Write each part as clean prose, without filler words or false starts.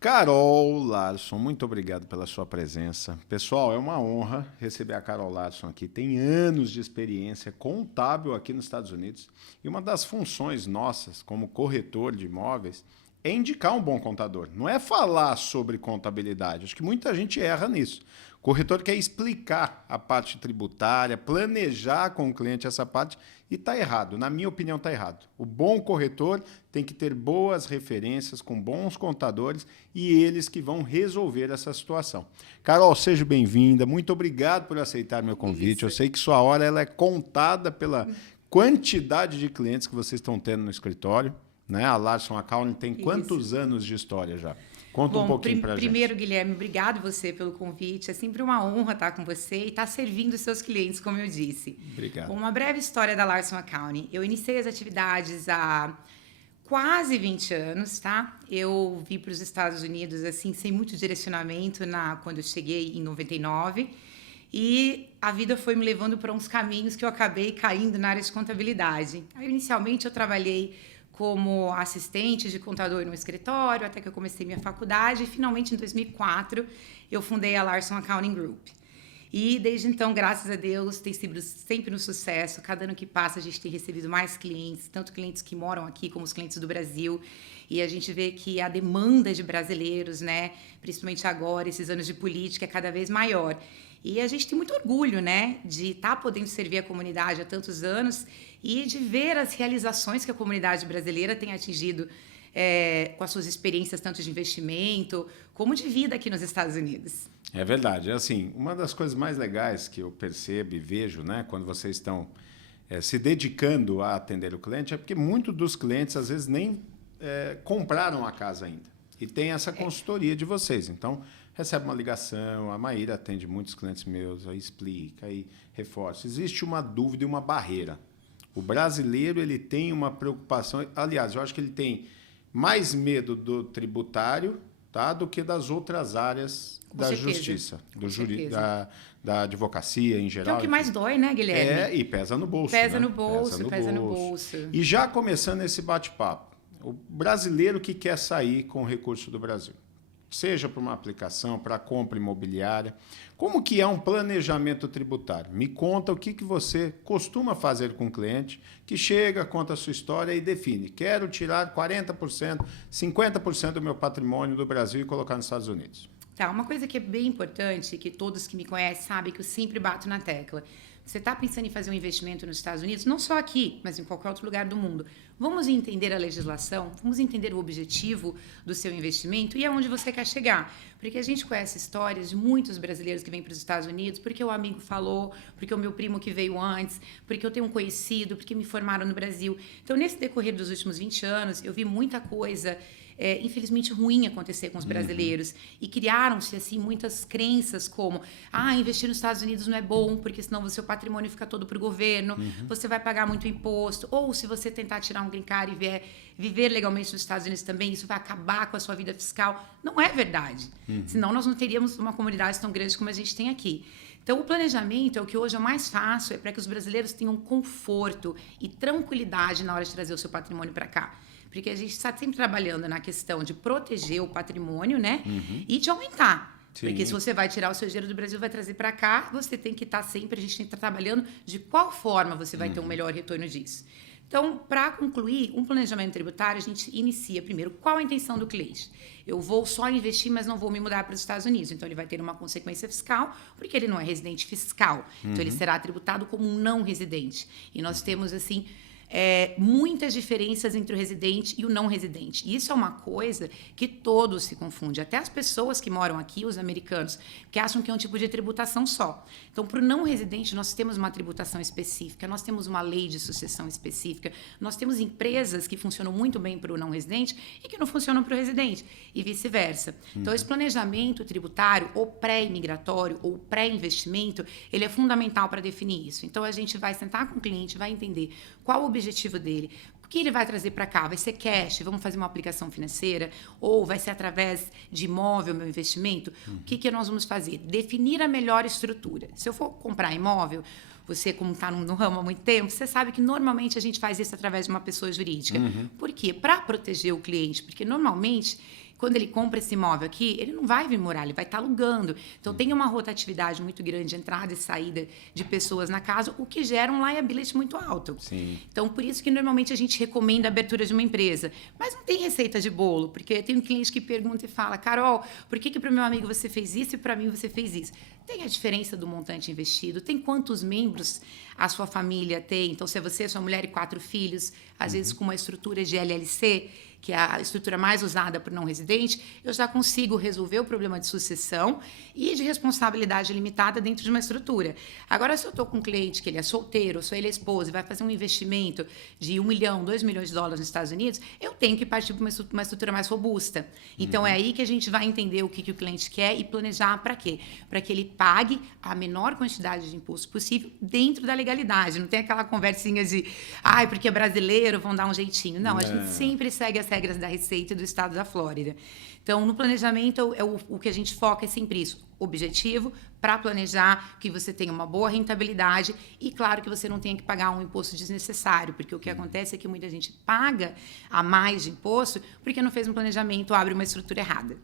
Carol Larson, muito obrigado pela sua presença. Pessoal, é uma honra receber a Carol Larson aqui. Tem anos de experiência contábil aqui nos Estados Unidos e uma das funções nossas como corretor de imóveis é indicar um bom contador. Não é falar sobre contabilidade. Acho que muita gente erra nisso. O corretor quer explicar a parte tributária, planejar com o cliente essa parte e está errado. Na minha opinião, está errado. O bom corretor tem que ter boas referências com bons contadores e eles que vão resolver essa situação. Carol, seja bem-vinda. Muito obrigado por aceitar meu convite. Eu sei que sua hora ela é contada pela quantidade de clientes que vocês estão tendo no escritório. Né? A Larson Accounting tem quantos anos de história já? Conta um pouquinho para a gente. Primeiro, Guilherme, obrigado você pelo convite. É sempre uma honra estar com você e estar servindo os seus clientes, como eu disse. Obrigado. Uma breve história da Larson Accounting. Eu iniciei as atividades há quase 20 anos, tá? Eu vim para os Estados Unidos, assim, sem muito direcionamento quando eu cheguei em 99. E a vida foi me levando para uns caminhos que eu acabei caindo na área de contabilidade. Aí, inicialmente, eu trabalhei como assistente de contador no escritório, até que eu comecei minha faculdade. E, finalmente, em 2004, eu fundei a Larson Accounting Group. E, desde então, graças a Deus, tem sido sempre no sucesso. Cada ano que passa, a gente tem recebido mais clientes, tanto clientes que moram aqui como os clientes do Brasil. E a gente vê que a demanda de brasileiros, né, principalmente agora, esses anos de política, é cada vez maior. E a gente tem muito orgulho, né, de estar podendo servir a comunidade há tantos anos e de ver as realizações que a comunidade brasileira tem atingido com as suas experiências, tanto de investimento como de vida aqui nos Estados Unidos. É verdade. Assim, uma das coisas mais legais que eu percebo e vejo, né, quando vocês estão se dedicando a atender o cliente, é porque muitos dos clientes, às vezes, nem compraram a casa ainda. E tem essa consultoria de vocês. Então, recebe uma ligação, a Maíra atende muitos clientes meus, aí explica, aí reforça. Existe uma dúvida e uma barreira. O brasileiro ele tem uma preocupação, aliás, eu acho que ele tem mais medo do tributário, tá, do que das outras áreas da justiça, da advocacia em geral. Que é o que mais dói, né, Guilherme? E pesa no bolso. Pesa né? no bolso. E já começando esse bate-papo, o brasileiro que quer sair com o recurso do Brasil, seja para uma aplicação, para compra imobiliária, como que é um planejamento tributário? Me conta o que você costuma fazer com o cliente que chega, conta a sua história e define. Quero tirar 40%, 50% do meu patrimônio do Brasil e colocar nos Estados Unidos. Tá, uma coisa que é bem importante, que todos que me conhecem sabem que eu sempre bato na tecla. Você está pensando em fazer um investimento nos Estados Unidos, não só aqui, mas em qualquer outro lugar do mundo. Vamos entender a legislação, vamos entender o objetivo do seu investimento e aonde você quer chegar. Porque a gente conhece histórias de muitos brasileiros que vêm para os Estados Unidos porque o amigo falou, porque o meu primo que veio antes, porque eu tenho um conhecido, porque me formaram no Brasil. Então, nesse decorrer dos últimos 20 anos, eu vi muita coisa infelizmente ruim acontecer com os brasileiros e criaram-se assim muitas crenças como investir nos Estados Unidos não é bom porque senão o seu patrimônio fica todo para o governo, você vai pagar muito imposto, ou se você tentar tirar um green card e vier viver legalmente nos Estados Unidos também, isso vai acabar com a sua vida fiscal. Não é verdade, senão nós não teríamos uma comunidade tão grande como a gente tem aqui. Então, o planejamento é o que hoje é mais fácil, é para que os brasileiros tenham conforto e tranquilidade na hora de trazer o seu patrimônio para cá. Porque a gente está sempre trabalhando na questão de proteger o patrimônio, né? E de aumentar. Sim. Porque se você vai tirar o seu dinheiro do Brasil e vai trazer para cá, você tem que estar sempre, a gente tem que estar trabalhando de qual forma você vai ter um melhor retorno disso. Então, para concluir, um planejamento tributário, a gente inicia primeiro qual a intenção do cliente. Eu vou só investir, mas não vou me mudar para os Estados Unidos. Então, ele vai ter uma consequência fiscal, porque ele não é residente fiscal. Então, ele será tributado como um não residente. E nós temos, assim, muitas diferenças entre o residente e o não residente. E isso é uma coisa que todos se confundem. Até as pessoas que moram aqui, os americanos, que acham que é um tipo de tributação só. Então, para o não residente, nós temos uma tributação específica, nós temos uma lei de sucessão específica, nós temos empresas que funcionam muito bem para o não residente e que não funcionam para o residente, e vice-versa. Então, esse planejamento tributário, ou pré-imigratório, ou pré-investimento, ele é fundamental para definir isso. Então, a gente vai sentar com o cliente, vai entender qual o objetivo dele, o que ele vai trazer para cá, vai ser cash, vamos fazer uma aplicação financeira, ou vai ser através de imóvel, meu investimento? O que nós vamos fazer? Definir a melhor estrutura. Se eu for comprar imóvel, você, como está no ramo há muito tempo, você sabe que normalmente a gente faz isso através de uma pessoa jurídica. Por quê? Para proteger o cliente, porque normalmente quando ele compra esse imóvel aqui, ele não vai vir morar, ele vai estar alugando. Então, tem uma rotatividade muito grande de entrada e saída de pessoas na casa, o que gera um liability muito alto. Sim. Então, por isso que normalmente a gente recomenda a abertura de uma empresa. Mas não tem receita de bolo, porque tem um cliente que pergunta e fala, Carol, por que para o meu amigo você fez isso e para mim você fez isso? Tem a diferença do montante investido, tem quantos membros a sua família tem. Então, se é você, sua mulher e 4 filhos, às vezes com uma estrutura de LLC, que é a estrutura mais usada por não residente, eu já consigo resolver o problema de sucessão e de responsabilidade limitada dentro de uma estrutura. Agora, se eu estou com um cliente que ele é solteiro, ou se ele é esposo e vai fazer um investimento de 1 milhão, 2 milhões de dólares nos Estados Unidos, eu tenho que partir para uma estrutura mais robusta. Então, é aí que a gente vai entender o que o cliente quer e planejar para quê? Para que ele pague a menor quantidade de imposto possível dentro da legalidade. Não tem aquela conversinha de, porque é brasileiro, vão dar um jeitinho. Não, a gente sempre segue as regras da Receita e do Estado da Flórida. Então, no planejamento, o que a gente foca é sempre isso. Objetivo para planejar que você tenha uma boa rentabilidade e, claro, que você não tenha que pagar um imposto desnecessário, porque o que acontece é que muita gente paga a mais de imposto porque não fez um planejamento, abre uma estrutura errada.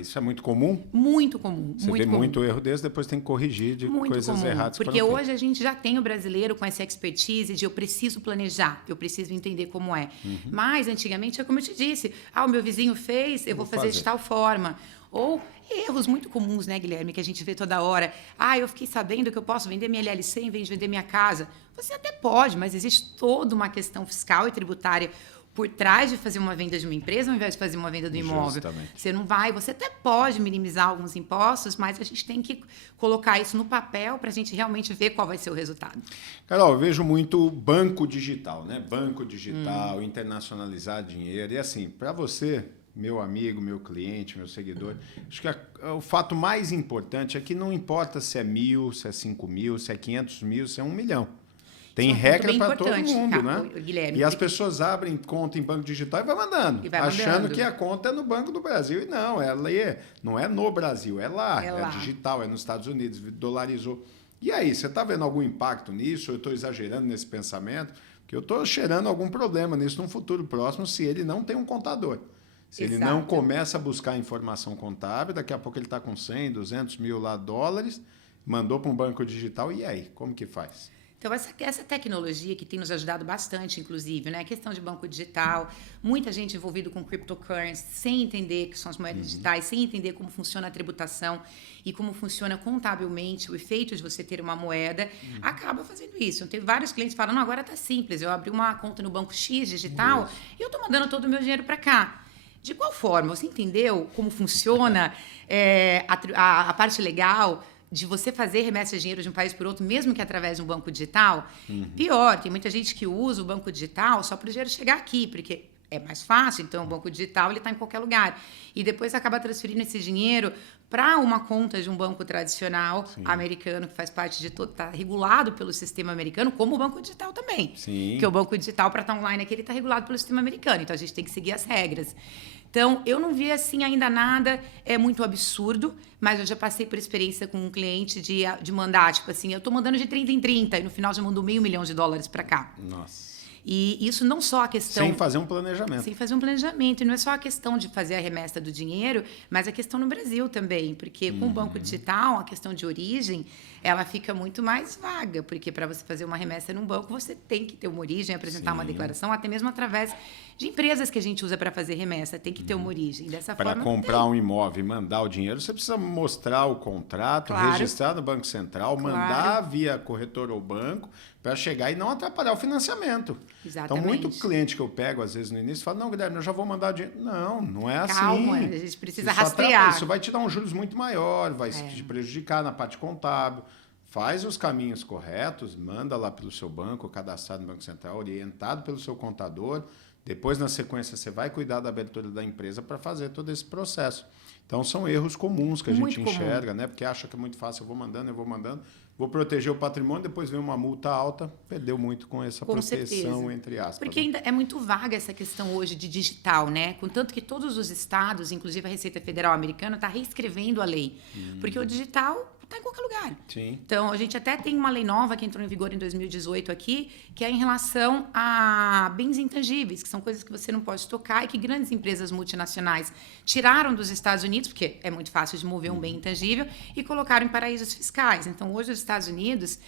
Isso é muito comum? Muito comum. Você vê muito erro desse, depois tem que corrigir de muito coisas comum, erradas. Porque hoje a gente já tem o brasileiro com essa expertise de eu preciso planejar, eu preciso entender como é. Mas, antigamente, é como eu te disse, o meu vizinho fez, eu vou fazer de tal forma. Ou erros muito comuns, né, Guilherme, que a gente vê toda hora. Eu fiquei sabendo que eu posso vender minha LLC em vez de vender minha casa. Você até pode, mas existe toda uma questão fiscal e tributária por trás de fazer uma venda de uma empresa ao invés de fazer uma venda do imóvel. Justamente. Você até pode minimizar alguns impostos, mas a gente tem que colocar isso no papel para a gente realmente ver qual vai ser o resultado. Carol, eu vejo muito banco digital, né? Banco digital, internacionalizar dinheiro. E assim, para você, meu amigo, meu cliente, meu seguidor, acho que o fato mais importante é que não importa se é 1.000, se é 5.000, se é 500 mil, se é 1 milhão. Tem regra para todo mundo, né? Guilherme, e as pessoas abrem conta em banco digital e vai mandando, achando que a conta é no Banco do Brasil. E não, não é no Brasil, é lá, é digital, é nos Estados Unidos, dolarizou. E aí, você está vendo algum impacto nisso? Eu estou exagerando nesse pensamento? Porque eu estou cheirando algum problema nisso num futuro próximo se ele não tem um contador. Se ele não começa a buscar informação contábil, daqui a pouco ele está com 100, 200 mil dólares, mandou para um banco digital, e aí, como que faz? Então, essa tecnologia que tem nos ajudado bastante, inclusive, né? A questão de banco digital, muita gente envolvida com cryptocurrency, sem entender que são as moedas digitais, sem entender como funciona a tributação e como funciona contabilmente o efeito de você ter uma moeda, acaba fazendo isso. Eu tenho vários clientes que falam, não, agora está simples, eu abri uma conta no banco X digital e eu estou mandando todo o meu dinheiro para cá. De qual forma? Você entendeu como funciona a parte legal de você fazer remessa de dinheiro de um país para outro, mesmo que através de um banco digital? Pior, tem muita gente que usa o banco digital só para o dinheiro chegar aqui, porque é mais fácil, então o banco digital está em qualquer lugar. E depois acaba transferindo esse dinheiro para uma conta de um banco tradicional americano, que faz parte de todo, está regulado pelo sistema americano, como o banco digital também. Porque o banco digital, para estar online aqui, ele está regulado pelo sistema americano, então a gente tem que seguir as regras. Então, eu não vi assim ainda nada muito absurdo, mas eu já passei por experiência com um cliente de mandar, tipo assim, eu estou mandando de 30 em 30 e no final já mandou $500 mil para cá. Nossa. E isso não só a questão... Sem fazer um planejamento. Sem fazer um planejamento. E não é só a questão de fazer a remessa do dinheiro, mas a questão no Brasil também. Porque com o banco digital, a questão de origem, ela fica muito mais vaga. Porque para você fazer uma remessa num banco, você tem que ter uma origem, apresentar uma declaração, até mesmo através de empresas que a gente usa para fazer remessa. Tem que ter uma origem. Dessa forma, para comprar um imóvel e mandar o dinheiro, você precisa mostrar o contrato, registrar no Banco Central, mandar via corretor ou banco, para chegar e não atrapalhar o financiamento. Exatamente. Então, muito cliente que eu pego, às vezes, no início, fala, não, Guilherme, eu já vou mandar dinheiro. Não, não é assim. Calma, a gente precisa rastrear. Isso vai te dar um juros muito maior, vai te prejudicar na parte contábil. Faz os caminhos corretos, manda lá pelo seu banco, cadastrado no Banco Central, orientado pelo seu contador. Depois, na sequência, você vai cuidar da abertura da empresa para fazer todo esse processo. Então, são erros comuns que a gente enxerga, né? Porque acha que é muito fácil, eu vou mandando, vou proteger o patrimônio, depois vem uma multa alta, perdeu muito com essa proteção, entre aspas. Porque ainda é muito vaga essa questão hoje de digital, né? Contanto que todos os estados, inclusive a Receita Federal americana, está reescrevendo a lei. Porque o digital está em qualquer lugar. Sim. Então, a gente até tem uma lei nova que entrou em vigor em 2018 aqui, que é em relação a bens intangíveis, que são coisas que você não pode tocar e que grandes empresas multinacionais tiraram dos Estados Unidos, porque é muito fácil de mover um bem intangível, e colocaram em paraísos fiscais. Então, hoje, os Estados Unidos,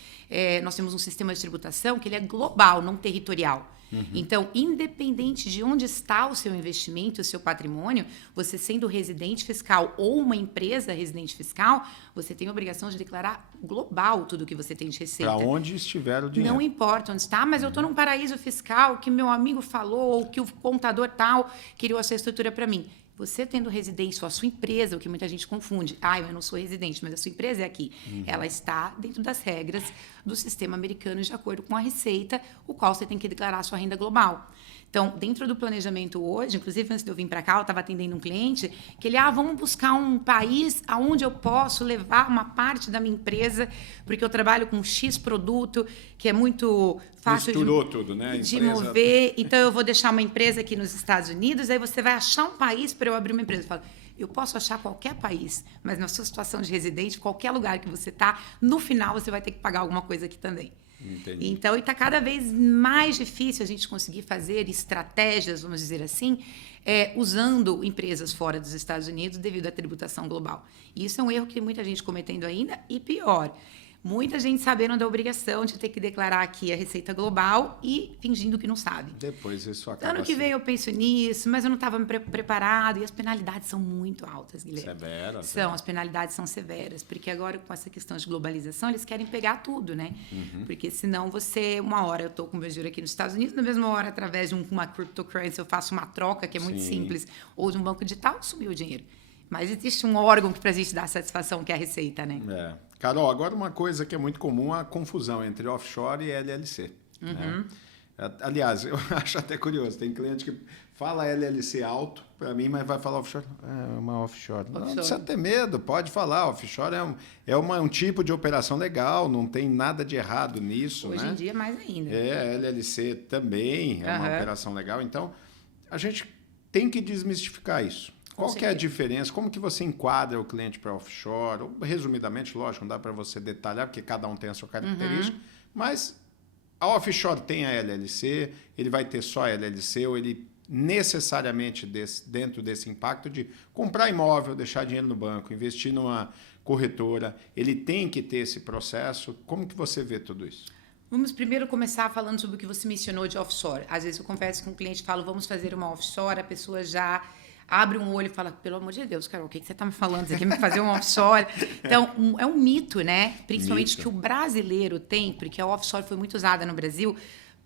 nós temos um sistema de tributação que ele é global, não territorial. Então, independente de onde está o seu investimento, o seu patrimônio, você sendo residente fiscal ou uma empresa residente fiscal, você tem a obrigação de declarar global tudo que você tem de receita. Para onde estiver o dinheiro. Não importa onde está, mas eu estou num paraíso fiscal que meu amigo falou ou que o contador tal criou essa estrutura para mim. Você tendo residência, ou a sua empresa, o que muita gente confunde. Eu não sou residente, mas a sua empresa é aqui. Ela está dentro das regras do sistema americano, de acordo com a Receita, o qual você tem que declarar a sua renda global. Então, dentro do planejamento hoje, inclusive antes de eu vir para cá, eu estava atendendo um cliente que ele, vamos buscar um país onde eu posso levar uma parte da minha empresa, porque eu trabalho com X produto, que é muito fácil tudo, né? de mover. Então, eu vou deixar uma empresa aqui nos Estados Unidos, aí você vai achar um país para eu abrir uma empresa. Eu falo, eu posso achar qualquer país, mas na sua situação de residente, qualquer lugar que você está, no final você vai ter que pagar alguma coisa aqui também. Entendi. Então, está cada vez mais difícil a gente conseguir fazer estratégias, vamos dizer assim, usando empresas fora dos Estados Unidos devido à tributação global. E isso é um erro que muita gente cometendo ainda, e pior, muita gente sabendo da obrigação de ter que declarar aqui a receita global e fingindo que não sabe. Depois isso acaba Ano que vem eu penso nisso, mas eu não estava me preparado. E as penalidades são muito altas, Guilherme. Severas. As penalidades são severas, porque agora com essa questão de globalização, eles querem pegar tudo, né? Porque senão uma hora eu estou com o meu dinheiro aqui nos Estados Unidos, na mesma hora, através de uma cryptocurrency, eu faço uma troca que é muito simples, ou de um banco digital, sumiu o dinheiro. Mas existe um órgão que para a gente dar satisfação, que é a Receita, né? Carol, agora uma coisa que é muito comum, a confusão entre offshore e LLC. Né? Aliás, eu acho até curioso, tem cliente que fala LLC alto para mim, mas vai falar offshore. É uma offshore. Não precisa ter medo, pode falar. Offshore é um tipo de operação legal, não tem nada de errado nisso. Hoje né? em dia, mais ainda. LLC também é uma operação legal. Então, a gente tem que desmistificar isso. Qual que é a diferença? Como que você enquadra o cliente para offshore? Ou, resumidamente, lógico, não dá para você detalhar, porque cada um tem a sua característica, mas a offshore tem a LLC, ele vai ter só a LLC, ou ele necessariamente dentro desse impacto de comprar imóvel, deixar dinheiro no banco, investir numa corretora, ele tem que ter esse processo. Como que você vê tudo isso? Vamos primeiro começar falando sobre o que você mencionou de offshore. Às vezes eu converso com um cliente e falo, vamos fazer uma offshore, a pessoa já abre um olho e fala, pelo amor de Deus, Carol, o que você está me falando? Você quer me fazer um offshore? Então, é um mito, né? Principalmente que o brasileiro tem, porque a offshore foi muito usada no Brasil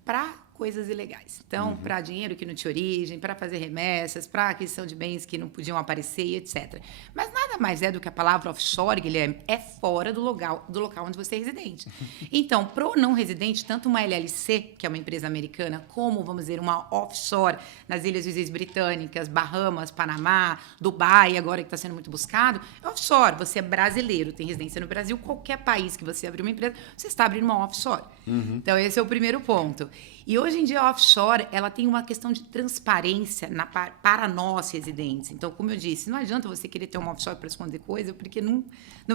para coisas ilegais. Então, para dinheiro que não tinha origem, para fazer remessas, para aquisição de bens que não podiam aparecer e etc. Mas nada mais é do que a palavra offshore, Guilherme, é fora do local onde você é residente. Então, para o não residente, tanto uma LLC, que é uma empresa americana, como, vamos dizer, uma offshore nas Ilhas Britânicas, Bahamas, Panamá, Dubai, agora que está sendo muito buscado, é offshore. Você é brasileiro, tem residência no Brasil, qualquer país que você abrir uma empresa, você está abrindo uma offshore. Então, esse é o primeiro ponto. E hoje em dia a offshore, ela tem uma questão de transparência para nós residentes. Então, como eu disse, não adianta você querer ter uma offshore para esconder coisa, porque não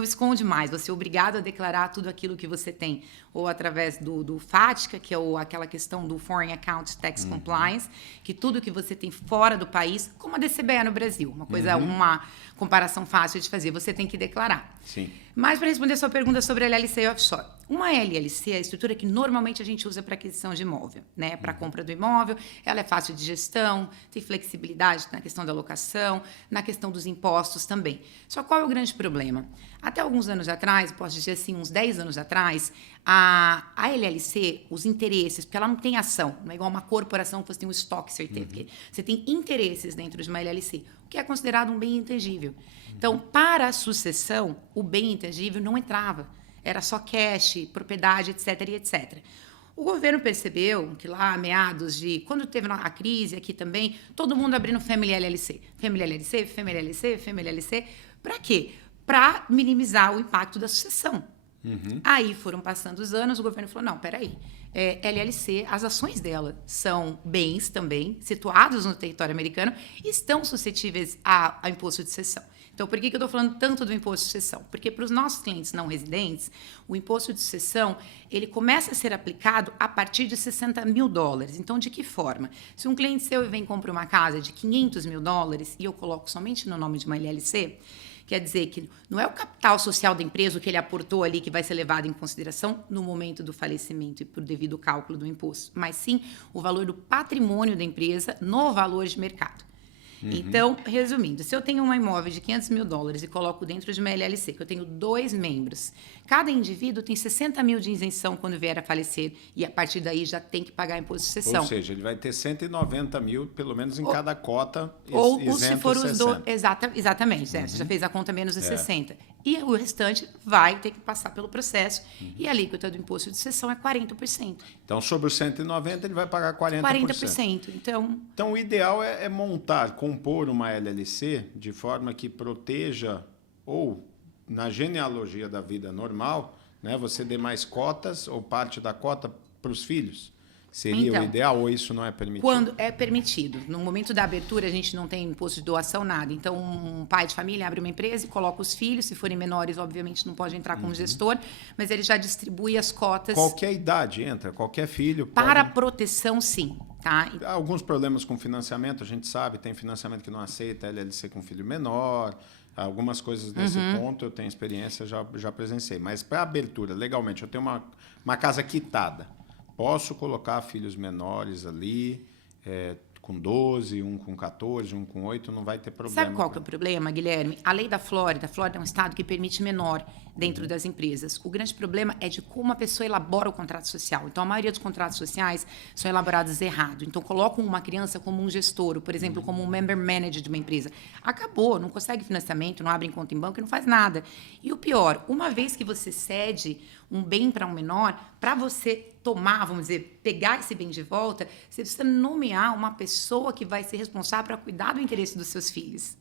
esconde mais. Você é obrigado a declarar tudo aquilo que você tem. Ou através do FATCA, que é aquela questão do Foreign Account Tax Compliance, que tudo que você tem fora do país, como a DCBE no Brasil, uma comparação fácil de fazer, você tem que declarar. Sim. Mas para responder a sua pergunta sobre LLC e offshore, uma LLC é a estrutura que normalmente a gente usa para aquisição de imóvel, né? Para a compra do imóvel, ela é fácil de gestão, tem flexibilidade na questão da locação, na questão dos impostos também. Só qual é o grande problema? Até alguns anos atrás, posso dizer assim, uns 10 anos atrás, a LLC, os interesses, porque ela não tem ação, não é igual uma corporação que você tem um stock certificate. Você tem interesses dentro de uma LLC, o que é considerado um bem intangível. Então, para a sucessão, o bem intangível não entrava. Era só cash, propriedade, etc. e etc. O governo percebeu que lá, meados de... Quando teve a crise aqui também, todo mundo abrindo Family LLC. Family LLC, Family LLC, Family LLC. Para quê? Para minimizar o impacto da sucessão. Aí foram passando os anos, o governo falou, não, peraí, LLC, as ações dela são bens também, situados no território americano, e estão suscetíveis a imposto de cessão. Então, por que eu estou falando tanto do imposto de cessão? Porque para os nossos clientes não residentes, o imposto de cessão ele começa a ser aplicado a partir de $60 mil. Então, de que forma? Se um cliente seu vem e compra uma casa de $500 mil e eu coloco somente no nome de uma LLC, quer dizer que não é o capital social da empresa, o que ele aportou ali, que vai ser levado em consideração no momento do falecimento e por devido cálculo do imposto, mas sim o valor do patrimônio da empresa no valor de mercado. Então, resumindo, se eu tenho um imóvel de $500 mil e coloco dentro de uma LLC, que eu tenho 2 membros, cada indivíduo tem 60 mil de isenção quando vier a falecer e a partir daí já tem que pagar imposto de cessão. Ou seja, ele vai ter 190 mil, pelo menos em cada cota, ou isento se for os 60. Exatamente, né? Você já fez a conta menos os 60. E o restante vai ter que passar pelo processo e a alíquota do imposto de cessão é 40%. Então, sobre os 190, ele vai pagar 40%. 40%. Então o ideal é compor uma LLC de forma que proteja, ou na genealogia da vida normal, né, você dê mais cotas ou parte da cota para os filhos. Seria o ideal ou isso não é permitido? Quando é permitido. No momento da abertura, a gente não tem imposto de doação, nada. Então, um pai de família abre uma empresa e coloca os filhos. Se forem menores, obviamente, não pode entrar como gestor, mas ele já distribui as cotas. Qualquer idade entra, qualquer filho. Para proteção, sim. Tá? Há alguns problemas com financiamento, a gente sabe, tem financiamento que não aceita LLC com filho menor. Algumas coisas nesse ponto eu tenho experiência, já presenciei. Mas para abertura, legalmente, eu tenho uma casa quitada. Posso colocar filhos menores ali, com 12, um com 14, um com 8, não vai ter problema. Sabe qual que é o problema, Guilherme? A lei da Flórida é um estado que permite menor dentro das empresas. O grande problema é de como a pessoa elabora o contrato social. Então, a maioria dos contratos sociais são elaborados errado. Então, colocam uma criança como um gestor, ou, por exemplo, como um member manager de uma empresa. Acabou, não consegue financiamento, não abre conta em banco e não faz nada. E o pior, uma vez que você cede um bem para um menor, para você tomar, vamos dizer, pegar esse bem de volta, você precisa nomear uma pessoa que vai ser responsável para cuidar do interesse dos seus filhos.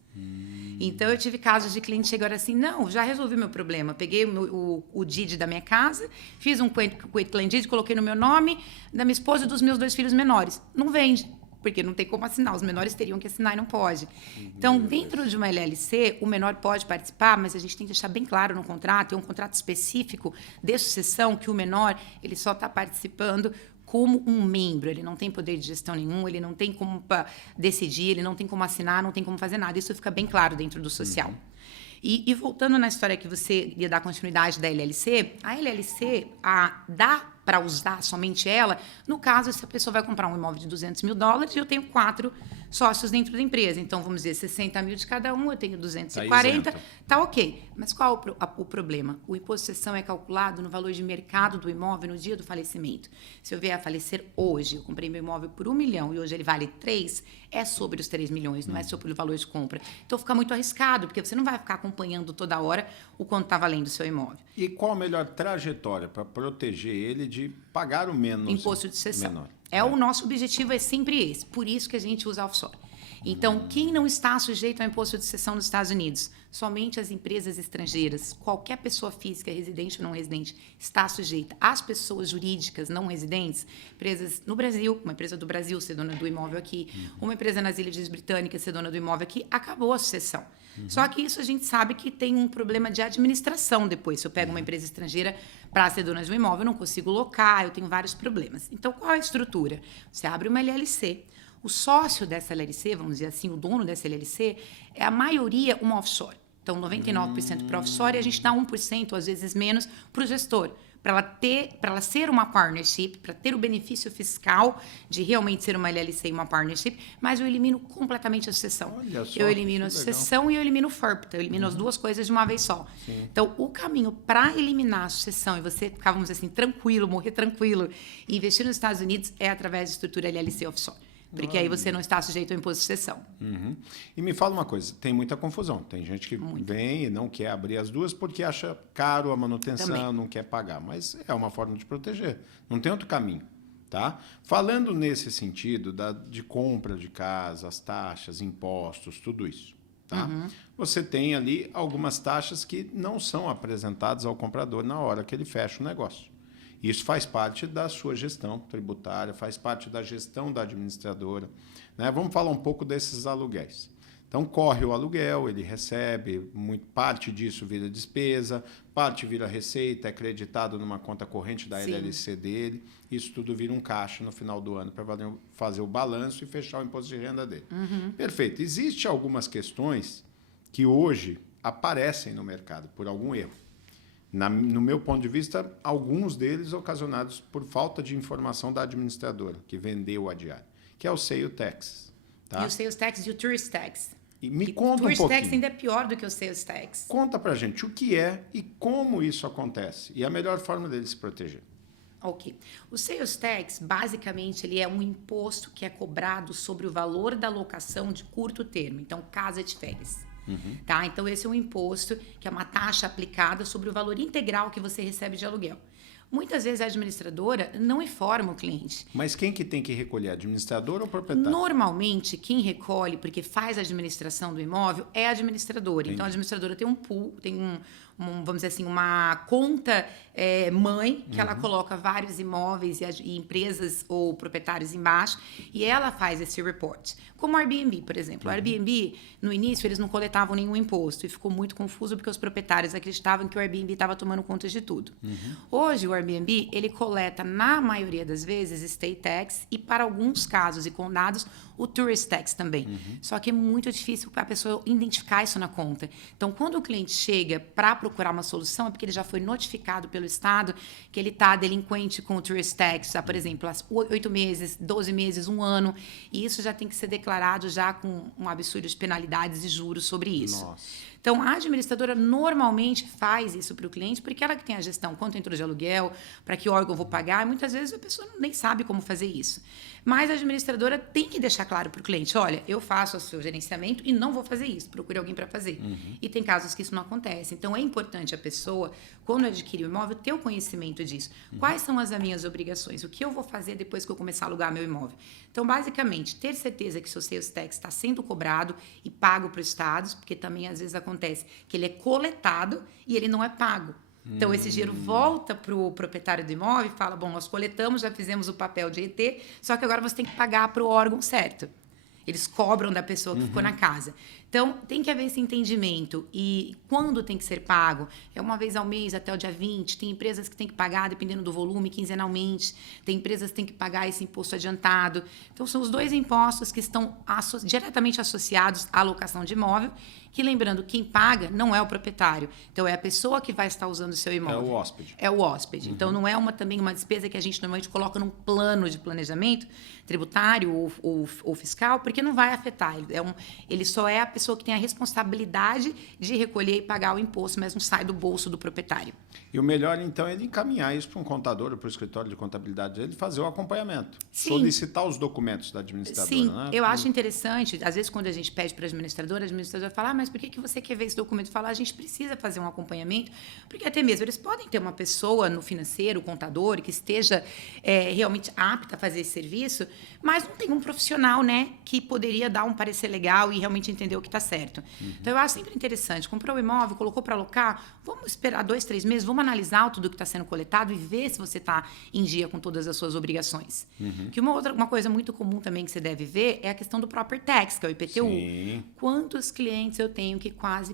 Então, eu tive casos de clientes que chegaram assim, não, já resolvi meu problema. Peguei o DID da minha casa, fiz um quitclaim deed, coloquei no meu nome, da minha esposa e dos meus 2 filhos menores. Não vende, porque não tem como assinar. Os menores teriam que assinar e não pode. Então, dentro de uma LLC, o menor pode participar, mas a gente tem que deixar bem claro no contrato, tem um contrato específico de sucessão, que o menor ele só está participando como um membro, ele não tem poder de gestão nenhum, ele não tem como decidir, ele não tem como assinar, não tem como fazer nada. Isso fica bem claro dentro do social. E voltando na história que você ia dar continuidade da LLC, a LLC dá para usar somente ela, no caso, se a pessoa vai comprar um imóvel de $200 mil e eu tenho 4 sócios dentro da empresa. Então, vamos dizer, 60 mil de cada um, eu tenho 240, tá ok. Mas qual o problema? O imposto de cessão é calculado no valor de mercado do imóvel no dia do falecimento. Se eu vier a falecer hoje, eu comprei meu imóvel por 1 milhão e hoje ele vale 3, é sobre os 3 milhões, não é sobre o valor de compra. Então, fica muito arriscado, porque você não vai ficar acompanhando toda hora o quanto está valendo o seu imóvel. E qual a melhor trajetória para proteger ele de pagar o menos imposto de cessão? Menor. O nosso objetivo é sempre esse, por isso que a gente usa offshore. Então, quem não está sujeito ao imposto de cessão nos Estados Unidos? Somente as empresas estrangeiras. Qualquer pessoa física, residente ou não residente, está sujeita. As pessoas jurídicas não residentes, empresas no Brasil, uma empresa do Brasil ser dona do imóvel aqui, uma empresa nas Ilhas Britânicas ser dona do imóvel aqui, acabou a sucessão. Só que isso a gente sabe que tem um problema de administração depois. Se eu pego uma empresa estrangeira para ser dona de um imóvel, eu não consigo locar, eu tenho vários problemas. Então, qual é a estrutura? Você abre uma LLC. O sócio dessa LLC, vamos dizer assim, o dono dessa LLC, é a maioria uma offshore. Então, 99% para offshore e a gente dá 1%, às vezes menos, para o gestor. Para ela ser uma partnership, para ter o benefício fiscal de realmente ser uma LLC e uma partnership, mas eu elimino completamente a sucessão. Eu elimino a sucessão e eu elimino o FERP. Eu elimino as duas coisas de uma vez só. Sim. Então, o caminho para eliminar a sucessão e você ficar, vamos dizer assim, tranquilo, morrer tranquilo e investir nos Estados Unidos é através da estrutura LLC offshore. Porque aí você não está sujeito ao imposto de cessão. E me fala uma coisa, tem muita confusão. Tem gente que vem e não quer abrir as duas porque acha caro a manutenção, também não quer pagar. Mas é uma forma de proteger. Não tem outro caminho. Tá? Falando nesse sentido de compra de casa, as taxas, impostos, tudo isso. Tá? Você tem ali algumas taxas que não são apresentadas ao comprador na hora que ele fecha o negócio. Isso faz parte da sua gestão tributária, faz parte da gestão da administradora, né? Vamos falar um pouco desses aluguéis. Então, corre o aluguel, ele recebe, parte disso vira despesa, parte vira receita, é creditado numa conta corrente da LLC dele. Isso tudo vira um caixa no final do ano para fazer o balanço e fechar o imposto de renda dele. Perfeito. Existem algumas questões que hoje aparecem no mercado por algum erro. No meu ponto de vista, alguns deles ocasionados por falta de informação da administradora que vendeu a diária, que é o sales tax. Tá? E o sales tax e o tourist tax. E me conta um pouquinho. O tourist tax ainda é pior do que o sales tax. Conta pra gente o que é e como isso acontece e a melhor forma dele se proteger. Ok. O sales tax, basicamente, ele é um imposto que é cobrado sobre o valor da locação de curto termo. Então, casa de férias. Tá? Então, esse é um imposto que é uma taxa aplicada sobre o valor integral que você recebe de aluguel. Muitas vezes a administradora não informa o cliente. Mas quem que tem que recolher? Administrador ou proprietário? Normalmente, quem recolhe, porque faz a administração do imóvel, é a administradora. Entendi. Então, a administradora tem um pool, tem vamos dizer assim, uma conta mãe, que ela coloca vários imóveis e empresas ou proprietários embaixo, e ela faz esse report. Como o Airbnb, por exemplo. O Airbnb, no início, eles não coletavam nenhum imposto, e ficou muito confuso porque os proprietários acreditavam que o Airbnb estava tomando conta de tudo. Hoje, o Airbnb, ele coleta, na maioria das vezes, state tax, e para alguns casos e condados, o tourist tax também. Só que é muito difícil a pessoa identificar isso na conta. Então, quando o cliente chega para procurar uma solução, é porque ele já foi notificado pelo Estado que ele está delinquente com o tourist tax, por exemplo, 8 meses, 12 meses, 1 ano, e isso já tem que ser declarado já com um absurdo de penalidades e juros sobre isso. Nossa. Então, a administradora normalmente faz isso para o cliente, porque ela que tem a gestão, quanto entrou de aluguel, para que órgão eu vou pagar, e muitas vezes a pessoa nem sabe como fazer isso. Mas a administradora tem que deixar claro para o cliente, olha, eu faço o seu gerenciamento e não vou fazer isso, procure alguém para fazer. E tem casos que isso não acontece. Então, é importante a pessoa, quando adquire o imóvel, ter o conhecimento disso. Quais são as minhas obrigações? O que eu vou fazer depois que eu começar a alugar meu imóvel? Então, basicamente, ter certeza que seu sales tax está sendo cobrado e pago para os estados, porque também às vezes acontece que ele é coletado e ele não é pago. Então, esse dinheiro volta para o proprietário do imóvel e fala, bom, nós coletamos, já fizemos o papel de ET, só que agora você tem que pagar para o órgão certo. Eles cobram da pessoa que ficou na casa. Então, tem que haver esse entendimento. E quando tem que ser pago? É uma vez ao mês, até o dia 20. Tem empresas que têm que pagar, dependendo do volume, quinzenalmente. Tem empresas que têm que pagar esse imposto adiantado. Então, são os dois impostos que estão diretamente associados à locação de imóvel, que, lembrando, quem paga não é o proprietário. Então, é a pessoa que vai estar usando o seu imóvel. É o hóspede. É o hóspede. Então, não é também uma despesa que a gente normalmente coloca num plano de planejamento tributário ou fiscal, porque não vai afetar. Ele só é a pessoa que tem a responsabilidade de recolher e pagar o imposto, mas não sai do bolso do proprietário. E o melhor, então, é ele encaminhar isso para um contador ou para o escritório de contabilidade dele fazer o acompanhamento. Sim. Solicitar os documentos da administradora. Sim, né? eu acho interessante. Às vezes, quando a gente pede para a administradora fala, mas por que você quer ver esse documento? Fala, a gente precisa fazer um acompanhamento, porque até mesmo eles podem ter uma pessoa no financeiro, contador, que esteja realmente apta a fazer esse serviço, mas não tem um profissional, né, que poderia dar um parecer legal e realmente entender o que está certo. Então, eu acho sempre interessante. Comprou o imóvel, colocou para alocar, vamos esperar 2, 3 meses, vamos analisar tudo que está sendo coletado e ver se você está em dia com todas as suas obrigações. Que uma coisa muito comum também que você deve ver é a questão do property tax, que é o IPTU. Sim. Quantos clientes eu tenho que quase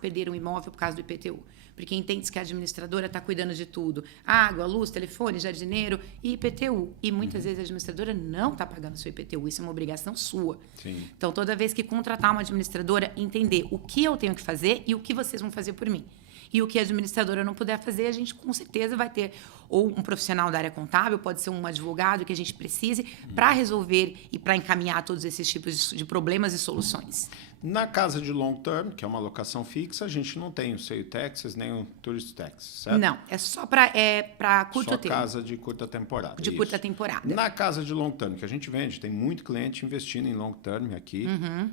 perderam o imóvel por causa do IPTU? Porque entende que a administradora está cuidando de tudo. Água, luz, telefone, jardineiro e IPTU. E muitas vezes a administradora não está pagando o seu IPTU. Isso é uma obrigação sua. Sim. Então, toda vez que contratar uma administradora, entender o que eu tenho que fazer e o que vocês vão fazer por mim. E o que a administradora não puder fazer, a gente com certeza vai ter ou um profissional da área contábil, pode ser um advogado que a gente precise para resolver e para encaminhar todos esses tipos de problemas e soluções. Na casa de long term, que é uma locação fixa, a gente não tem o sales taxes nem o tourist tax, certo? Não, é só para curto tempo. Só casa de curta temporada. De curta temporada. Na casa de long term, que a gente vende, tem muito cliente investindo em long term aqui,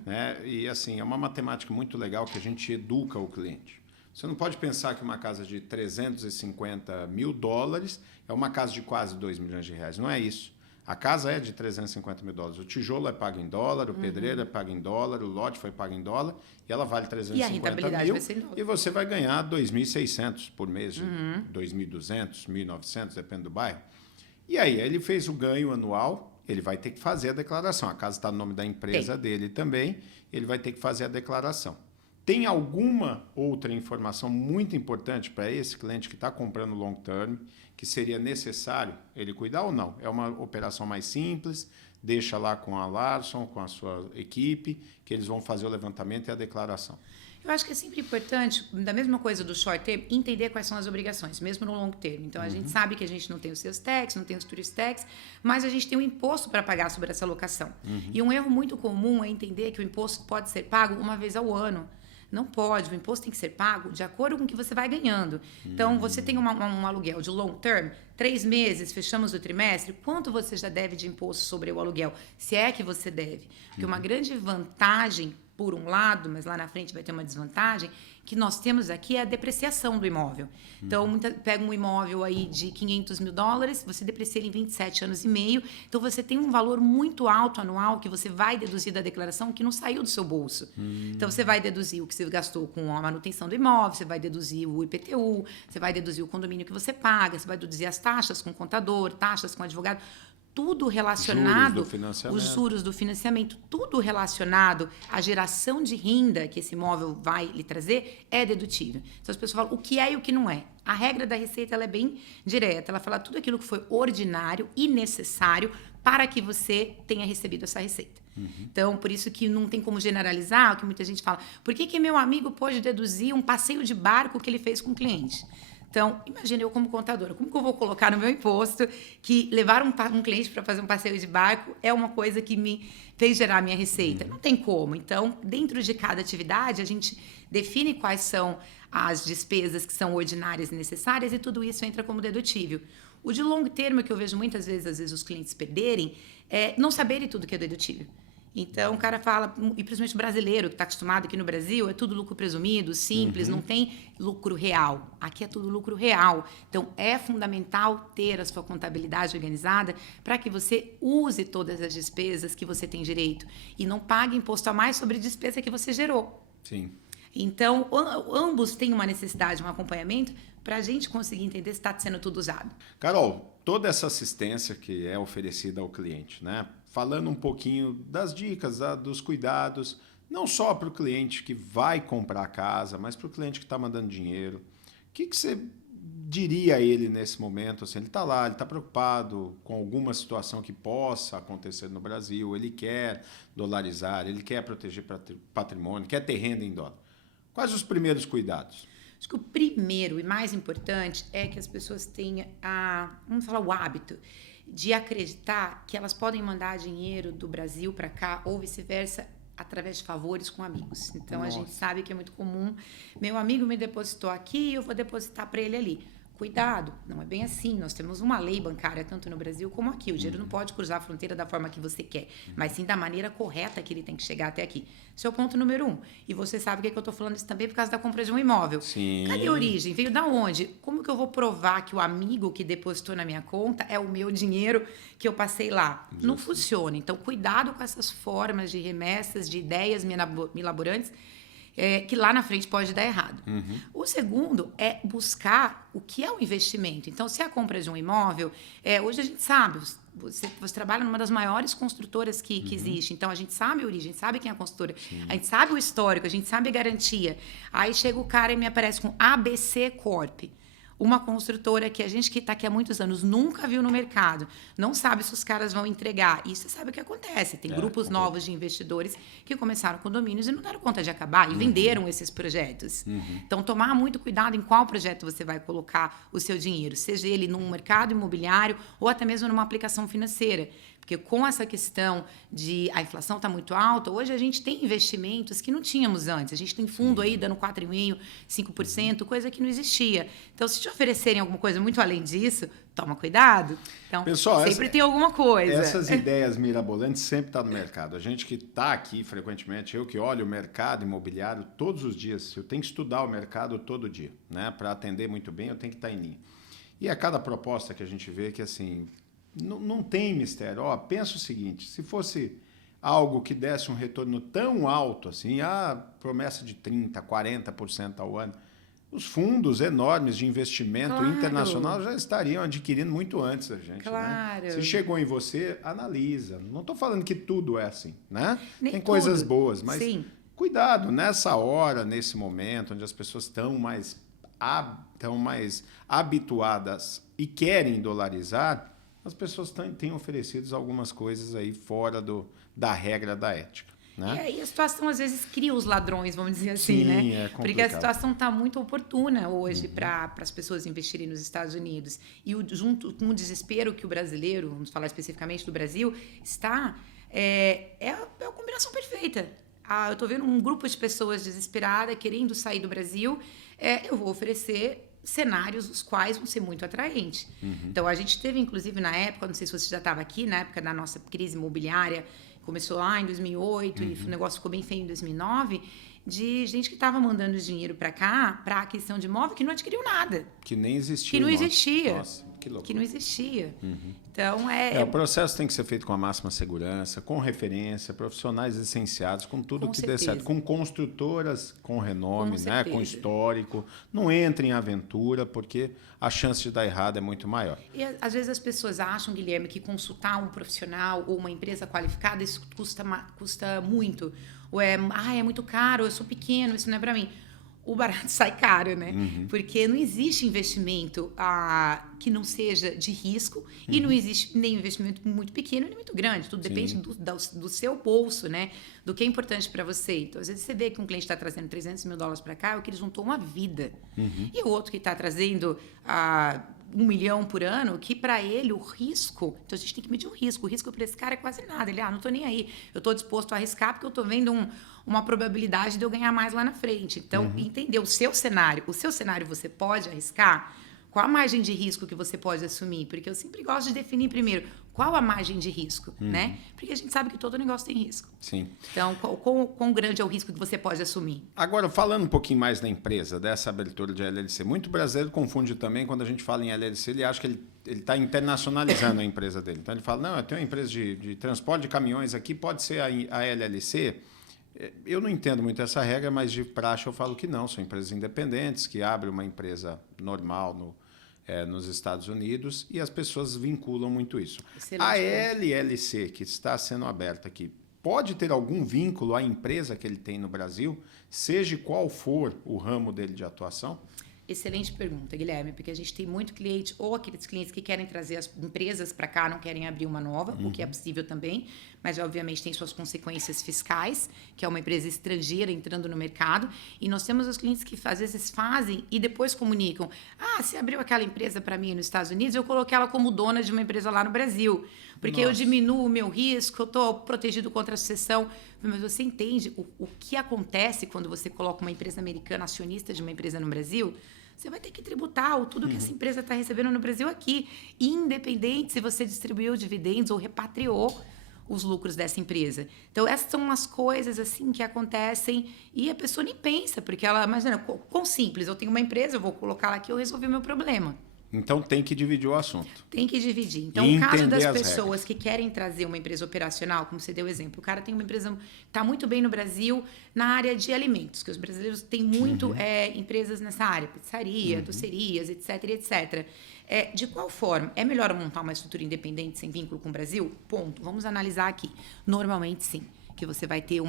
né? E assim, é uma matemática muito legal que a gente educa o cliente. Você não pode pensar que uma casa de 350 mil dólares é uma casa de quase 2 milhões de reais. Não é isso. A casa é de 350 mil dólares. O tijolo é pago em dólar, o pedreiro é pago em dólar, o lote foi pago em dólar e ela vale 350 mil. Vai ser em dólar. E você vai ganhar 2.600 por mês, 2.200, 1.900, depende do bairro. E aí, ele fez o ganho anual, ele vai ter que fazer a declaração. A casa está no nome da empresa dele também, ele vai ter que fazer a declaração. Tem alguma outra informação muito importante para esse cliente que está comprando long term, que seria necessário ele cuidar ou não? É uma operação mais simples, deixa lá com a Larson, com a sua equipe, que eles vão fazer o levantamento e a declaração. Eu acho que é sempre importante, da mesma coisa do short term, entender quais são as obrigações, mesmo no long term. Então, a gente sabe que a gente não tem os seus tax, não tem os tourist tax, mas a gente tem um imposto para pagar sobre essa locação. E um erro muito comum é entender que o imposto pode ser pago uma vez ao ano. Não pode, o imposto tem que ser pago de acordo com o que você vai ganhando. Então, você tem um aluguel de long term, 3 meses, fechamos o trimestre, quanto você já deve de imposto sobre o aluguel? Se é que você deve. Porque uma grande vantagem, por um lado, mas lá na frente vai ter uma desvantagem, que nós temos aqui é a depreciação do imóvel. Então, pega um imóvel aí de 500 mil dólares, você deprecia ele em 27 anos e meio, então você tem um valor muito alto anual que você vai deduzir da declaração que não saiu do seu bolso. Então, você vai deduzir o que você gastou com a manutenção do imóvel, você vai deduzir o IPTU, você vai deduzir o condomínio que você paga, você vai deduzir as taxas com o contador, taxas com o advogado, tudo relacionado, os juros do financiamento, tudo relacionado à geração de renda que esse imóvel vai lhe trazer é dedutível. Então as pessoas falam o que é e o que não é. A regra da Receita ela é bem direta, ela fala tudo aquilo que foi ordinário e necessário para que você tenha recebido essa receita. Então, por isso que não tem como generalizar, o que muita gente fala, por que meu amigo pode deduzir um passeio de barco que ele fez com o cliente? Então, imagina eu como contadora, como que eu vou colocar no meu imposto que levar um cliente para fazer um passeio de barco é uma coisa que me fez gerar a minha receita? Não tem como. Então, dentro de cada atividade, a gente define quais são as despesas que são ordinárias e necessárias e tudo isso entra como dedutível. O de longo termo, que eu vejo muitas vezes, às vezes, os clientes perderem, é não saberem tudo que é dedutível. Então, o cara fala, e principalmente o brasileiro, que está acostumado aqui no Brasil, é tudo lucro presumido, simples, não tem lucro real. Aqui é tudo lucro real. Então, é fundamental ter a sua contabilidade organizada para que você use todas as despesas que você tem direito e não pague imposto a mais sobre a despesa que você gerou. Sim. Então, ambos têm uma necessidade, um acompanhamento, para a gente conseguir entender se está sendo tudo usado. Carol, toda essa assistência que é oferecida ao cliente, né? Falando um pouquinho das dicas, dos cuidados, não só para o cliente que vai comprar a casa, mas para o cliente que está mandando dinheiro. O que você diria a ele nesse momento? Assim, ele está lá, ele está preocupado com alguma situação que possa acontecer no Brasil, ele quer dolarizar, ele quer proteger patrimônio, quer ter renda em dólar. Quais os primeiros cuidados? Acho que o primeiro e mais importante é que as pessoas tenham o hábito de acreditar que elas podem mandar dinheiro do Brasil para cá ou vice-versa através de favores com amigos. Então, a gente sabe que é muito comum. Meu amigo me depositou aqui, eu vou depositar para ele ali. Cuidado, não é bem assim. Nós temos uma lei bancária tanto no Brasil como aqui. O dinheiro não pode cruzar a fronteira da forma que você quer, mas sim da maneira correta que ele tem que chegar até aqui. Esse é o ponto número 1. E você sabe que eu estou falando isso também por causa da compra de um imóvel. Sim. Cadê a origem? Veio da onde? Como que eu vou provar que o amigo que depositou na minha conta é o meu dinheiro que eu passei lá? Justo. Não funciona. Então, cuidado com essas formas de remessas, de ideias milaborantes, que lá na frente pode dar errado. O segundo é buscar o que é o investimento. Então, se a compra de um imóvel, hoje a gente sabe, você trabalha numa das maiores construtoras que existe, então a gente sabe a origem, sabe quem é a construtora, a gente sabe o histórico, a gente sabe a garantia. Aí chega o cara e me aparece com ABC Corp, uma construtora que a gente que está aqui há muitos anos nunca viu no mercado, não sabe se os caras vão entregar. E você sabe o que acontece. Tem grupos novos de investidores que começaram condomínios e não deram conta de acabar e venderam esses projetos. Então, tomar muito cuidado em qual projeto você vai colocar o seu dinheiro, seja ele num mercado imobiliário ou até mesmo numa aplicação financeira. Porque com essa questão de a inflação está muito alta, hoje a gente tem investimentos que não tínhamos antes. A gente tem fundo aí dando 4,5%, 5%, coisa que não existia. Então, se te oferecerem alguma coisa muito além disso, toma cuidado. Então, pessoal, sempre tem alguma coisa. Essas ideias mirabolantes sempre estão no mercado. A gente que está aqui frequentemente, eu que olho o mercado imobiliário todos os dias, eu tenho que estudar o mercado todo dia, né? Para atender muito bem, eu tenho que estar em linha. E a cada proposta que a gente vê que, assim, não tem mistério. Ó, pensa o seguinte, se fosse algo que desse um retorno tão alto assim, a promessa de 30%, 40% ao ano, os fundos enormes de investimento internacional já estariam adquirindo muito antes da gente. Claro. Né? Se chegou em você, analisa. Não estou falando que tudo é assim. Né? Nem tem tudo. Coisas boas, mas Sim. Cuidado, nessa hora, nesse momento, onde as pessoas estão mais habituadas e querem dolarizar, as pessoas têm oferecido algumas coisas aí fora da regra da ética. Né? E aí a situação às vezes cria os ladrões, vamos dizer assim, Sim, né? É complicado. Porque a situação está muito oportuna hoje para as pessoas investirem nos Estados Unidos. E junto com o desespero que o brasileiro, vamos falar especificamente do Brasil, está, é a combinação perfeita. Eu estou vendo um grupo de pessoas desesperadas querendo sair do Brasil. Eu vou oferecer cenários os quais vão ser muito atraentes. Então, a gente teve, inclusive, na época, não sei se você já estava aqui, na época da nossa crise imobiliária, começou lá em 2008 e o negócio ficou bem feio em 2009, de gente que estava mandando dinheiro para cá, para aquisição de imóvel, que não adquiriu nada. Que nem existia. Que não existia. Nossa, que loucura. Que não existia. Então, o processo tem que ser feito com a máxima segurança, com referência, profissionais licenciados, com tudo que dê certo. Com construtoras com renome, né, com histórico. Não entre em aventura, porque a chance de dar errado é muito maior. E às vezes as pessoas acham, Guilherme, que consultar um profissional ou uma empresa qualificada, isso custa muito. Ou é muito caro, eu sou pequeno, isso não é para mim. O barato sai caro, né? Porque não existe investimento que não seja de risco e não existe nem investimento muito pequeno nem muito grande. Tudo depende do seu bolso, né? Do que é importante para você. Então, às vezes você vê que um cliente está trazendo $300 mil para cá, é o que ele juntou uma vida. E o outro que está trazendo $1 milhão por ano, que para ele o risco... Então, a gente tem que medir o risco. O risco para esse cara é quase nada. Ele, não estou nem aí. Eu estou disposto a arriscar porque eu estou vendo uma probabilidade de eu ganhar mais lá na frente. Então, entender o seu cenário. O seu cenário você pode arriscar? Qual a margem de risco que você pode assumir? Porque eu sempre gosto de definir primeiro qual a margem de risco, né? Porque a gente sabe que todo negócio tem risco. Sim. Então, quão grande é o risco que você pode assumir? Agora, falando um pouquinho mais da empresa, dessa abertura de LLC, muito brasileiro confunde também, quando a gente fala em LLC, ele acha que ele está internacionalizando a empresa dele. Então, ele fala, não, eu tenho uma empresa de transporte de caminhões aqui, pode ser a LLC? Eu não entendo muito essa regra, mas de praxe eu falo que não. São empresas independentes que abrem uma empresa normal nos Estados Unidos e as pessoas vinculam muito isso. Excelente. A LLC que está sendo aberta aqui, pode ter algum vínculo à empresa que ele tem no Brasil, seja qual for o ramo dele de atuação? Excelente pergunta, Guilherme, porque a gente tem muito cliente, ou aqueles clientes que querem trazer as empresas para cá, não querem abrir uma nova, o que é possível também, mas obviamente tem suas consequências fiscais, que é uma empresa estrangeira entrando no mercado, e nós temos os clientes que às vezes fazem e depois comunicam, se abriu aquela empresa para mim nos Estados Unidos, eu coloquei ela como dona de uma empresa lá no Brasil, porque eu diminuo o meu risco, eu estou protegido contra a sucessão. Mas você entende o que acontece quando você coloca uma empresa americana acionista de uma empresa no Brasil? Você vai ter que tributar tudo que essa empresa está recebendo no Brasil aqui, independente se você distribuiu dividendos ou repatriou os lucros dessa empresa. Então, essas são umas coisas assim que acontecem e a pessoa nem pensa, porque ela, imagina, quão simples, eu tenho uma empresa, eu vou colocar ela aqui, eu resolvi o meu problema. Então, tem que dividir o assunto. Tem que dividir. Então, o caso das pessoas que querem trazer uma empresa operacional, como você deu o exemplo, o cara tem uma empresa que está muito bem no Brasil na área de alimentos, que os brasileiros têm muito empresas nessa área, pizzaria, docerias, etc, etc. De qual forma? É melhor montar uma estrutura independente sem vínculo com o Brasil? Ponto. Vamos analisar aqui. Normalmente, sim, que você vai ter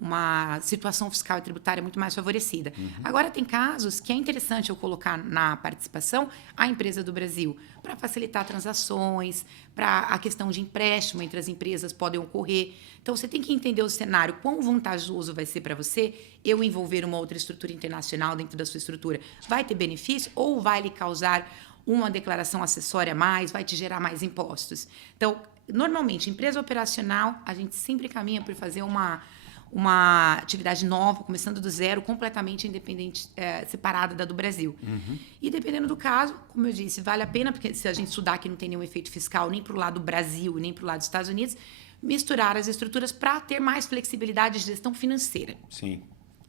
uma situação fiscal e tributária muito mais favorecida. Agora, tem casos que é interessante eu colocar na participação a empresa do Brasil, para facilitar transações, para a questão de empréstimo entre as empresas podem ocorrer. Então, você tem que entender o cenário, quão vantajoso vai ser para você eu envolver uma outra estrutura internacional dentro da sua estrutura. Vai ter benefício ou vai lhe causar uma declaração acessória a mais, vai te gerar mais impostos? Então, normalmente, empresa operacional, a gente sempre caminha por fazer uma atividade nova, começando do zero, completamente independente, separada da do Brasil. E dependendo do caso, como eu disse, vale a pena, porque se a gente estudar que não tem nenhum efeito fiscal nem para o lado do Brasil, nem para o lado dos Estados Unidos, misturar as estruturas para ter mais flexibilidade de gestão financeira. Sim.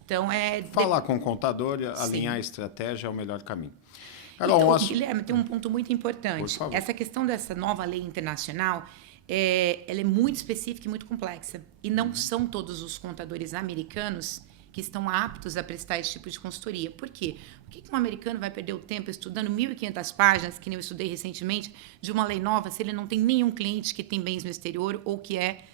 Então, falar com o contador, alinhar a estratégia é o melhor caminho. Carol, Então, Guilherme, tem um ponto muito Por importante. favor. Essa questão dessa nova lei internacional, ela é muito específica e muito complexa. E não são todos os contadores americanos que estão aptos a prestar esse tipo de consultoria. Por quê? Por que um americano vai perder o tempo estudando 1.500 páginas, que nem eu estudei recentemente, de uma lei nova, se ele não tem nenhum cliente que tem bens no exterior ou que é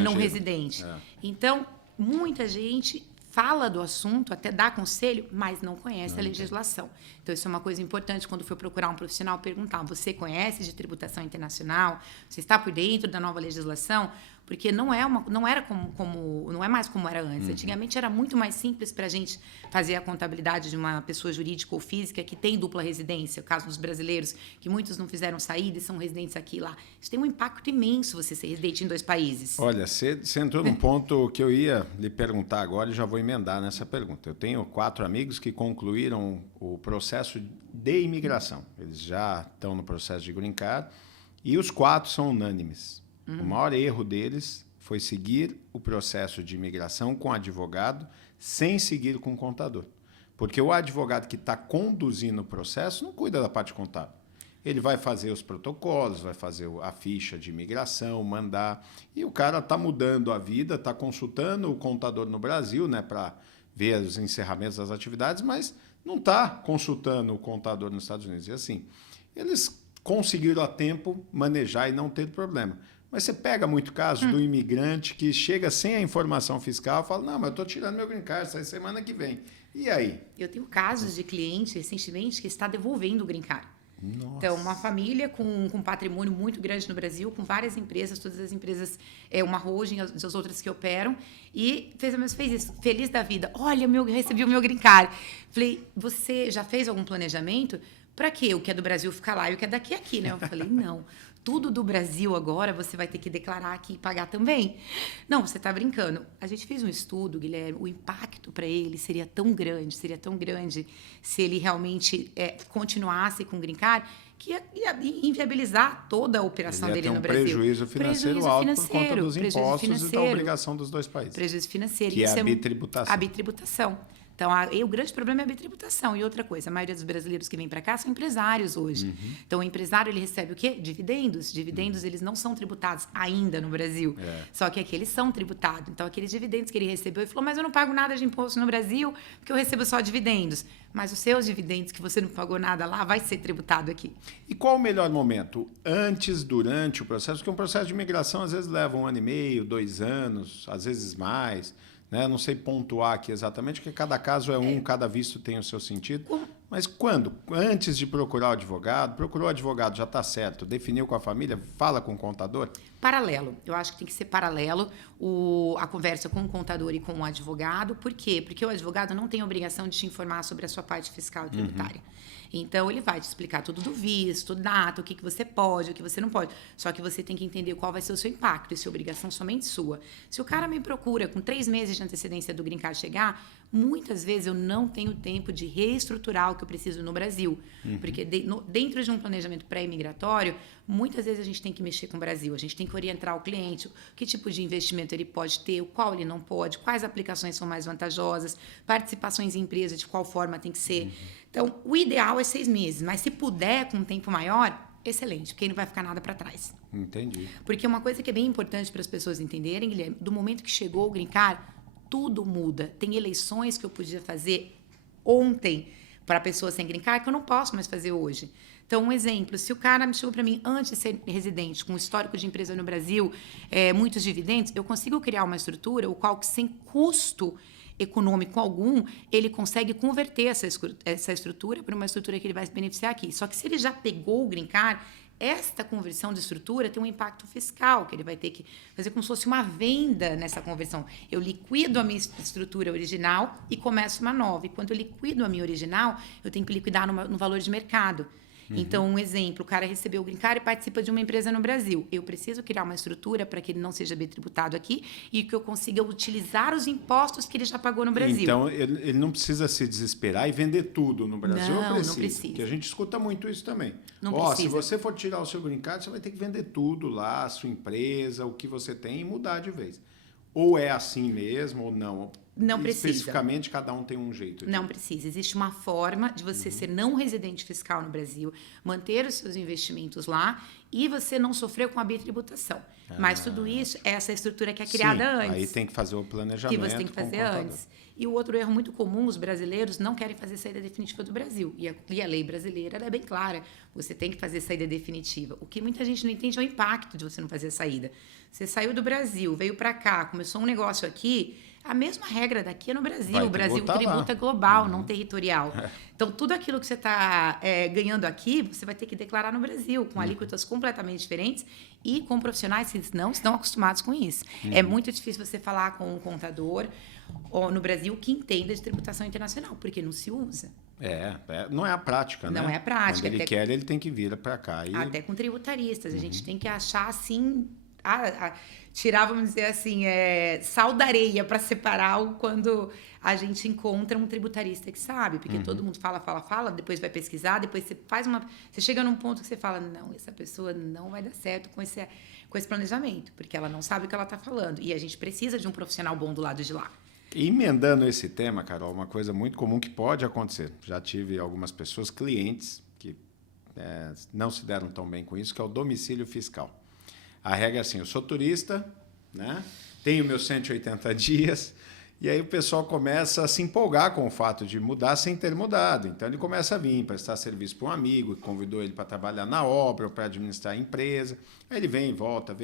não residente? Então, muita gente fala do assunto, até dá conselho, mas não conhece a legislação. Então, isso é uma coisa importante quando for procurar um profissional, perguntar: você conhece de tributação internacional? Você está por dentro da nova legislação? Porque não é mais como era antes. Antigamente era muito mais simples para a gente fazer a contabilidade de uma pessoa jurídica ou física que tem dupla residência, o caso dos brasileiros, que muitos não fizeram saída e são residentes aqui e lá. Isso tem um impacto imenso, você ser residente em 2 países. Olha, você entrou num ponto que eu ia lhe perguntar agora e já vou emendar nessa pergunta. Eu tenho 4 amigos que concluíram o processo de imigração. Eles já estão no processo de green card e os 4 são unânimes. O maior erro deles foi seguir o processo de imigração com advogado sem seguir com contador. Porque o advogado que está conduzindo o processo não cuida da parte contábil. Ele vai fazer os protocolos, vai fazer a ficha de imigração, mandar. E o cara está mudando a vida, está consultando o contador no Brasil, né, para ver os encerramentos das atividades, mas não está consultando o contador nos Estados Unidos. E assim, eles conseguiram a tempo manejar e não ter problema. Mas você pega muito caso do imigrante que chega sem a informação fiscal e fala: não, mas eu estou tirando meu green card, sai semana que vem. E aí? Eu tenho casos de cliente recentemente que está devolvendo o green card. Nossa. Então, uma família com um patrimônio muito grande no Brasil, com várias empresas, todas as empresas, uma holding, as outras que operam, e fez isso, feliz da vida. Olha, recebi o meu green card. Falei: você já fez algum planejamento? Para quê? O que é do Brasil ficar lá e o que é daqui aqui, né? Eu falei: não. Tudo do Brasil agora você vai ter que declarar aqui e pagar também. Não, você está brincando. A gente fez um estudo, Guilherme, o impacto para ele seria tão grande se ele realmente continuasse com o green card, que ia inviabilizar toda a operação dele no Brasil. Prejuízo financeiro alto por conta dos impostos e da obrigação dos 2 países. Prejuízo financeiro. Que é a bitributação. A bitributação. Então, o grande problema é a bitributação. E outra coisa, a maioria dos brasileiros que vêm para cá são empresários hoje. Então, o empresário, ele recebe o quê? Dividendos. Dividendos, eles não são tributados ainda no Brasil. Só que aqui eles são tributados. Então, aqueles dividendos que ele recebeu, ele falou: mas eu não pago nada de imposto no Brasil, porque eu recebo só dividendos. Mas os seus dividendos, que você não pagou nada lá, vai ser tributado aqui. E qual o melhor momento? Antes, durante o processo? Porque um processo de imigração, às vezes, leva 1 ano e meio, 2 anos, às vezes mais. Né? Não sei pontuar aqui exatamente, porque cada caso é um, cada visto tem o seu sentido. Mas quando? Antes de procurar o advogado, procurou o advogado, já está certo, definiu com a família, fala com o contador? Paralelo. Eu acho que tem que ser paralelo a conversa com o contador e com o advogado. Por quê? Porque o advogado não tem obrigação de te informar sobre a sua parte fiscal e tributária. Então, ele vai te explicar tudo do visto, data, o que você pode, o que você não pode. Só que você tem que entender qual vai ser o seu impacto. Isso é obrigação somente sua. Se o cara me procura com 3 meses de antecedência do green card chegar, muitas vezes eu não tenho tempo de reestruturar o que eu preciso no Brasil. Porque dentro de um planejamento pré-imigratório, muitas vezes a gente tem que mexer com o Brasil. A gente tem que orientar o cliente, que tipo de investimento ele pode ter, o qual ele não pode, quais aplicações são mais vantajosas, participações em empresa, de qual forma tem que ser. Então, o ideal é 6 meses, mas se puder com um tempo maior, excelente, porque aí não vai ficar nada para trás. Entendi. Porque uma coisa que é bem importante para as pessoas entenderem, Guilherme, do momento que chegou o green card, tudo muda. Tem eleições que eu podia fazer ontem para a pessoa sem green card que eu não posso mais fazer hoje. Então, um exemplo, se o cara me chegou para mim antes de ser residente, com histórico de empresa no Brasil, muitos dividendos, eu consigo criar uma estrutura, o qual, sem custo econômico algum, ele consegue converter essa estrutura para uma estrutura que ele vai se beneficiar aqui. Só que se ele já pegou o green card, esta conversão de estrutura tem um impacto fiscal, que ele vai ter que fazer como se fosse uma venda nessa conversão. Eu liquido a minha estrutura original e começo uma nova. E quando eu liquido a minha original, eu tenho que liquidar no valor de mercado. Então, um exemplo, o cara recebeu o green card e participa de uma empresa no Brasil. Eu preciso criar uma estrutura para que ele não seja bem tributado aqui e que eu consiga utilizar os impostos que ele já pagou no Brasil. Então, ele não precisa se desesperar e vender tudo no Brasil. Não precisa. Porque a gente escuta muito isso também. Não precisa. Se você for tirar o seu green card, você vai ter que vender tudo lá, a sua empresa, o que você tem e mudar de vez. Ou é assim mesmo ou não. Não precisa. Especificamente, cada um tem um jeito. Não precisa. Existe uma forma de você ser não residente fiscal no Brasil, manter os seus investimentos lá e você não sofrer com a bitributação. Mas tudo isso é essa estrutura que é criada antes. Aí tem que fazer o planejamento. Que você tem que fazer antes. E o outro erro muito comum, os brasileiros não querem fazer saída definitiva do Brasil. E a lei brasileira é bem clara. Você tem que fazer saída definitiva. O que muita gente não entende é o impacto de você não fazer a saída. Você saiu do Brasil, veio para cá, começou um negócio aqui, a mesma regra daqui é no Brasil. O Brasil tributa global, não territorial. Então, tudo aquilo que você está ganhando aqui, você vai ter que declarar no Brasil, com alíquotas completamente diferentes e com profissionais que não estão acostumados com isso. É muito difícil você falar com um contador no Brasil que entenda de tributação internacional, porque não se usa. Não é a prática, né? Não é a prática. Quando ele quer, ele tem que vir para cá. Até com tributaristas. A gente tem que achar, assim... tirar, vamos dizer assim, sal da areia para separar quando a gente encontra um tributarista que sabe, porque todo mundo fala, depois vai pesquisar, depois você chega num ponto que você fala, não, essa pessoa não vai dar certo com esse planejamento, porque ela não sabe o que ela está falando, e a gente precisa de um profissional bom do lado de lá. E emendando esse tema, Carol, uma coisa muito comum que pode acontecer, já tive algumas pessoas, clientes, que não se deram tão bem com isso, que é o domicílio fiscal. A regra é assim, eu sou turista, né? Tenho meus 180 dias, e aí o pessoal começa a se empolgar com o fato de mudar sem ter mudado. Então ele começa a vir prestar serviço para um amigo que convidou ele para trabalhar na obra ou para administrar a empresa. Aí ele vem e volta,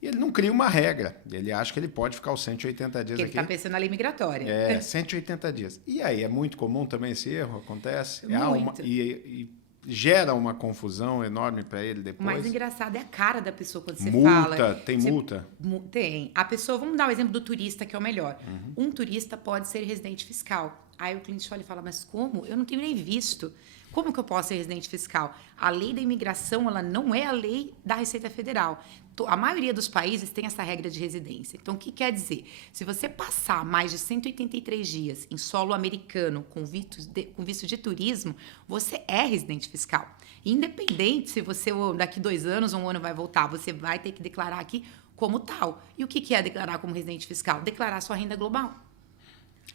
e ele não cria uma regra. Ele acha que ele pode ficar os 180 dias aqui. Ele está pensando na lei migratória. 180 dias. E aí, é muito comum também esse erro, acontece? Muito. E gera uma confusão enorme para ele depois. O mais engraçado é a cara da pessoa quando você fala. Multa? Tem. A pessoa, vamos dar o exemplo do turista, que é o melhor. Um turista pode ser residente fiscal. Aí o cliente olha e fala, mas como? Eu não tenho nem visto. Como que eu posso ser residente fiscal? A lei da imigração, ela não é a lei da Receita Federal. A maioria dos países tem essa regra de residência. Então, o que quer dizer? Se você passar mais de 183 dias em solo americano com visto de turismo, você é residente fiscal. Independente se você daqui 2 anos ou 1 ano vai voltar, você vai ter que declarar aqui como tal. E o que é declarar como residente fiscal? Declarar sua renda global.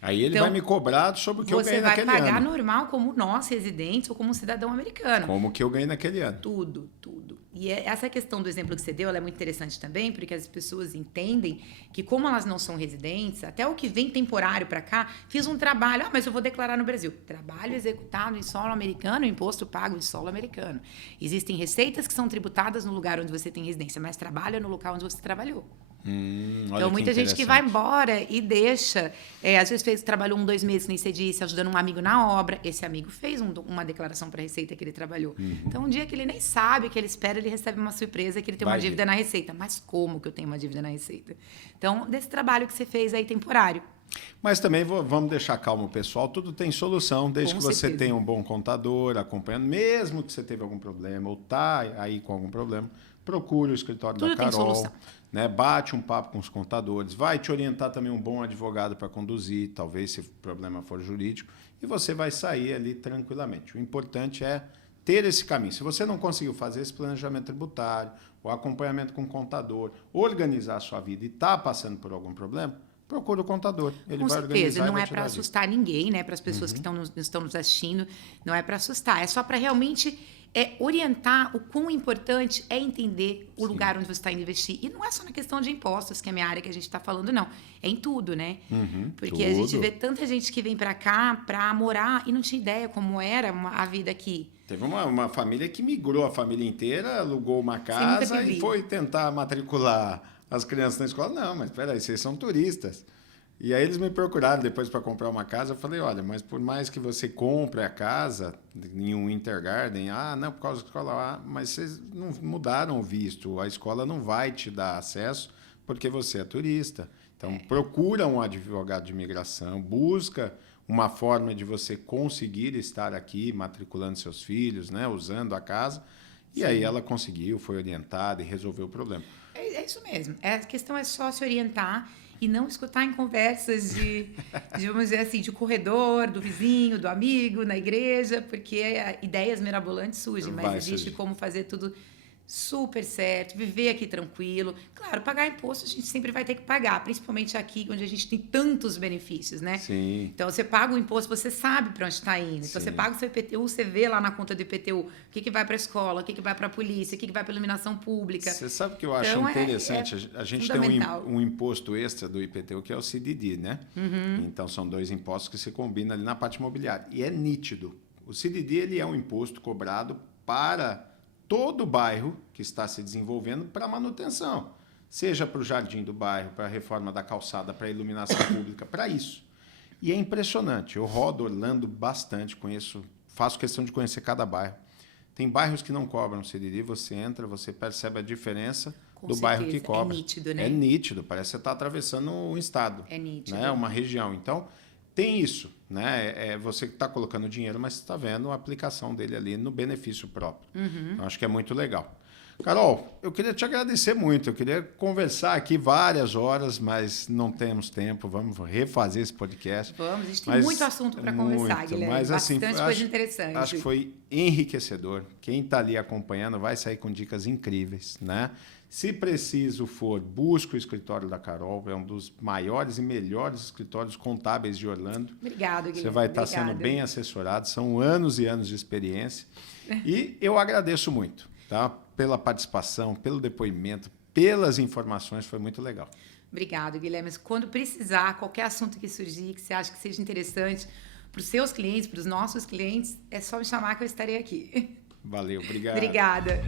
Aí ele vai me cobrar sobre o que eu ganhei naquele ano. Você vai pagar normal como nós, residentes, ou como cidadão americano. Como que eu ganhei naquele ano. Tudo. E essa questão do exemplo que você deu, ela é muito interessante também, porque as pessoas entendem que como elas não são residentes, até o que vem temporário para cá, fiz um trabalho, mas eu vou declarar no Brasil. Trabalho executado em solo americano, imposto pago em solo americano. Existem receitas que são tributadas no lugar onde você tem residência, mas trabalho é no local onde você trabalhou. Então, muita gente que vai embora e deixa, às vezes trabalhou 1, 2 meses, nem você disse, ajudando um amigo na obra. Esse amigo fez uma declaração para a Receita que ele trabalhou. Então, um dia que ele nem sabe, que ele espera, ele recebe uma surpresa que ele tem uma dívida na Receita. Mas como que eu tenho uma dívida na Receita? Então, desse trabalho que você fez aí temporário. Mas também vamos deixar calmo o pessoal, tudo tem solução, desde que você tenha um bom contador acompanhando, mesmo que você teve algum problema ou está aí com algum problema, procure o escritório da Carol. Né, bate um papo com os contadores, vai te orientar também um bom advogado para conduzir, talvez se o problema for jurídico, e você vai sair ali tranquilamente. O importante é ter esse caminho. Se você não conseguiu fazer esse planejamento tributário, o acompanhamento com o contador, organizar a sua vida e está passando por algum problema, procura o contador. Ele com vai certeza, organizar. Não é para assustar ninguém, né? Para as pessoas que estão nos assistindo, não é para assustar, é só para realmente orientar o quão importante é entender o lugar onde você está indo investir. E não é só na questão de impostos, que é a minha área que a gente está falando, não. É em tudo, né? Porque tudo. A gente vê tanta gente que vem para cá para morar e não tinha ideia como era a vida aqui. Teve uma família que migrou a família inteira, alugou uma casa e foi tentar matricular as crianças na escola. Não, mas peraí, vocês são turistas. E aí eles me procuraram depois para comprar uma casa. Eu falei, olha, mas por mais que você compre a casa em um Intergarden, não, por causa da escola, mas vocês não mudaram o visto. A escola não vai te dar acesso porque você é turista. Então, procura um advogado de imigração, busca uma forma de você conseguir estar aqui matriculando seus filhos, né, usando a casa. E aí ela conseguiu, foi orientada e resolveu o problema. É isso mesmo. A questão é só se orientar e não escutar em conversas de vamos dizer assim, de corredor, do vizinho, do amigo, na igreja, porque ideias mirabolantes surgem, mas existe como fazer tudo super certo, viver aqui tranquilo. Claro, pagar imposto a gente sempre vai ter que pagar, principalmente aqui onde a gente tem tantos benefícios, né? Sim. Então, você paga o imposto, você sabe para onde está indo. Então, Sim. você paga o seu IPTU, você vê lá na conta do IPTU o que vai para a escola, o que vai para a polícia, o que vai para a iluminação pública. Você sabe que eu acho Então, interessante? A gente tem um imposto extra do IPTU, que é o CDD, né? Então, são 2 impostos que se combinam ali na parte imobiliária. E é nítido. O CDD ele é um imposto cobrado para todo o bairro que está se desenvolvendo para manutenção, seja para o jardim do bairro, para a reforma da calçada, para a iluminação pública, para isso. E é impressionante, eu rodo Orlando bastante, faço questão de conhecer cada bairro. Tem bairros que não cobram CDD, você entra, você percebe a diferença do bairro que cobra. É nítido, né? É nítido, parece que você está atravessando um estado. É nítido. Né? Uma região. Então, tem isso, né? É você que está colocando dinheiro, mas está vendo a aplicação dele ali no benefício próprio. Então, acho que é muito legal. Carol, eu queria te agradecer muito. Eu queria conversar aqui várias horas, mas não temos tempo. Vamos refazer esse podcast. Vamos, a gente tem muito assunto para conversar, Guilherme. Mas, bastante coisa interessante. Acho que foi enriquecedor. Quem está ali acompanhando vai sair com dicas incríveis, né? Se preciso for, busque o escritório da Carol, é um dos maiores e melhores escritórios contábeis de Orlando. Obrigado, Guilherme. Você vai estar sendo bem assessorado, são anos e anos de experiência. E eu agradeço muito, tá? Pela participação, pelo depoimento, pelas informações, foi muito legal. Obrigado, Guilherme. Mas quando precisar, qualquer assunto que surgir, que você acha que seja interessante para os seus clientes, para os nossos clientes, é só me chamar que eu estarei aqui. Valeu, obrigado. Obrigada.